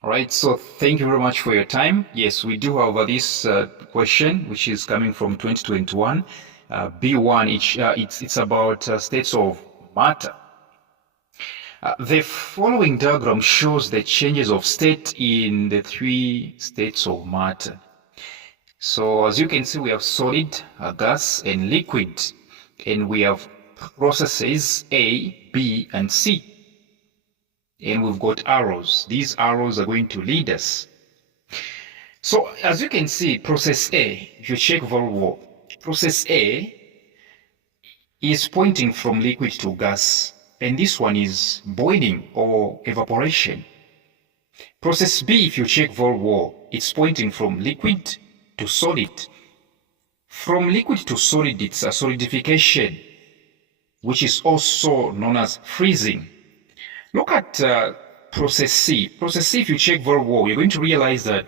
All right, so thank you very much for your time. Yes, we do have this question, which is coming from 2021. B1, it's about states of matter. The following diagram shows the changes of state in the three states of matter. So as you can see, we have solid, gas, and liquid, and we have processes A, B, and C. And we've got arrows. These arrows are going to lead us. So as you can see, process A, if you check very well, process A is pointing from liquid to gas, and this one is boiling or evaporation. Process B, if you check very well, it's pointing from liquid to solid. From liquid to solid, it's a solidification, which is also known as freezing. Look at process C. Process C, if you check very well, you're going to realize that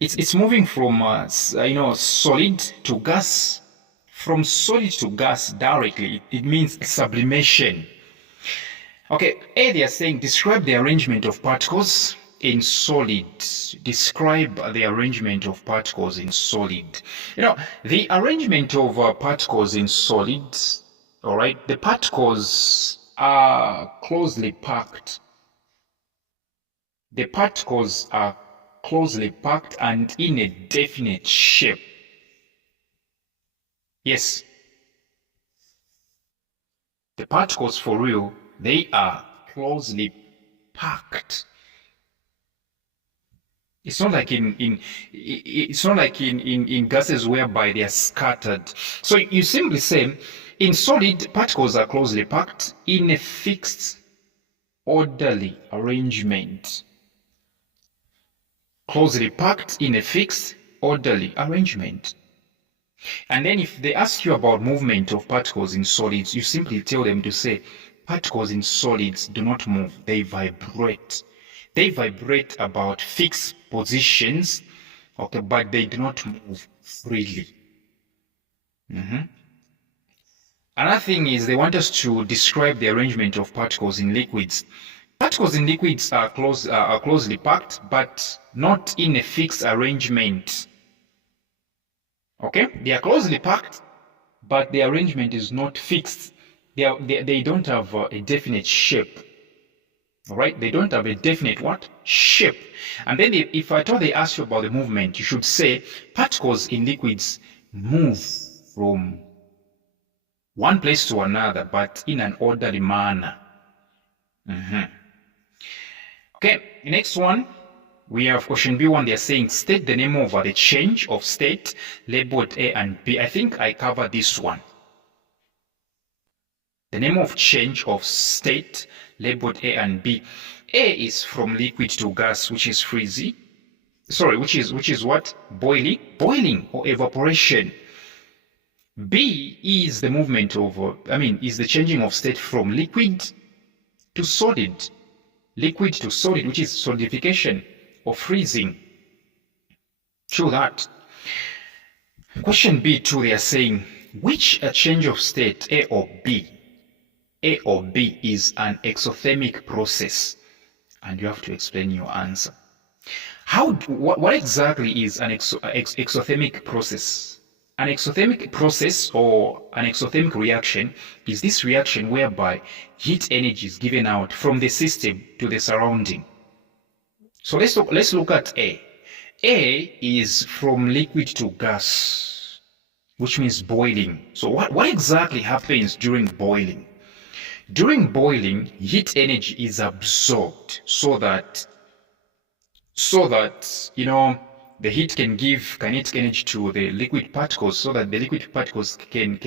it's moving from solid to gas. From solid to gas directly, it means sublimation. Okay, A, they are saying describe the arrangement of particles in solid. Describe the arrangement of particles in solid. The arrangement of particles in solid, all right, the particles are closely packed. The particles are closely packed and in a definite shape. Yes. The particles for real, they are closely packed. It's not like in gases whereby they are scattered. So you simply say, in solid, particles are closely packed in a fixed, orderly arrangement. Closely packed in a fixed, orderly arrangement. And then if they ask you about movement of particles in solids, you simply tell them to say, particles in solids do not move, they vibrate. They vibrate about fixed positions, okay, but they do not move freely. Another thing is they want us to describe the arrangement of particles in liquids. Particles in liquids are closely packed, but not in a fixed arrangement. Okay, they are closely packed, but the arrangement is not fixed. They don't have a definite shape. All right, they don't have a definite what? Shape. And then if at all they ask you about the movement, you should say particles in liquids move from one place to another, but in an orderly manner. Okay, next one. We have question B1. They're saying state the name of the change of state labeled A and B. I think I covered this one. The name of change of state labeled A and B. A is from liquid to gas, which is freezing. Sorry, which is what? Boiling or evaporation. B is the movement of, is the changing of state from liquid to solid. Liquid to solid, which is solidification or freezing. Show that. Question B2, they are saying, which change of state, A or B? A or B is an exothermic process. And you have to explain your answer. What exactly is an exothermic process? An exothermic process or an exothermic reaction is this reaction whereby heat energy is given out from the system to the surrounding. So let's look at A. A is from liquid to gas, which means boiling. So what exactly happens during boiling? During boiling, heat energy is absorbed so that the heat can give kinetic energy to the liquid particles so that the liquid particles can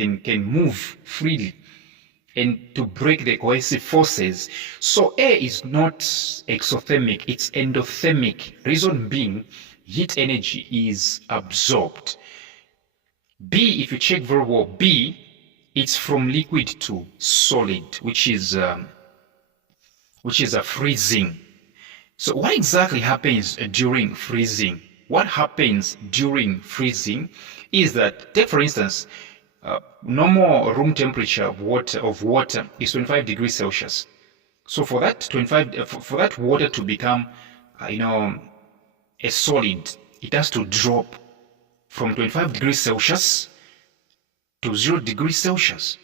move freely and to break the cohesive forces. So A is not exothermic, it's endothermic. Reason being, heat energy is absorbed. B, if you check very well, B, it's from liquid to solid, which is a freezing. So what exactly happens during freezing? What happens during freezing is that, take for instance, normal room temperature of water is 25 degrees Celsius. So for that water to become a solid, it has to drop from 25 degrees Celsius to 0 degrees Celsius.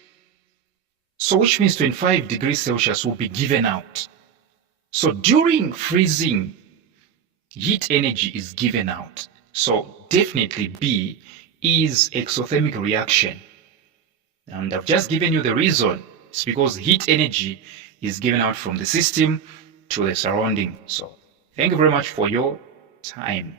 So which means 25 degrees Celsius will be given out. So during freezing, heat energy is given out. So definitely B is exothermic reaction. And I've just given you the reason. It's because heat energy is given out from the system to the surrounding. So thank you very much for your time.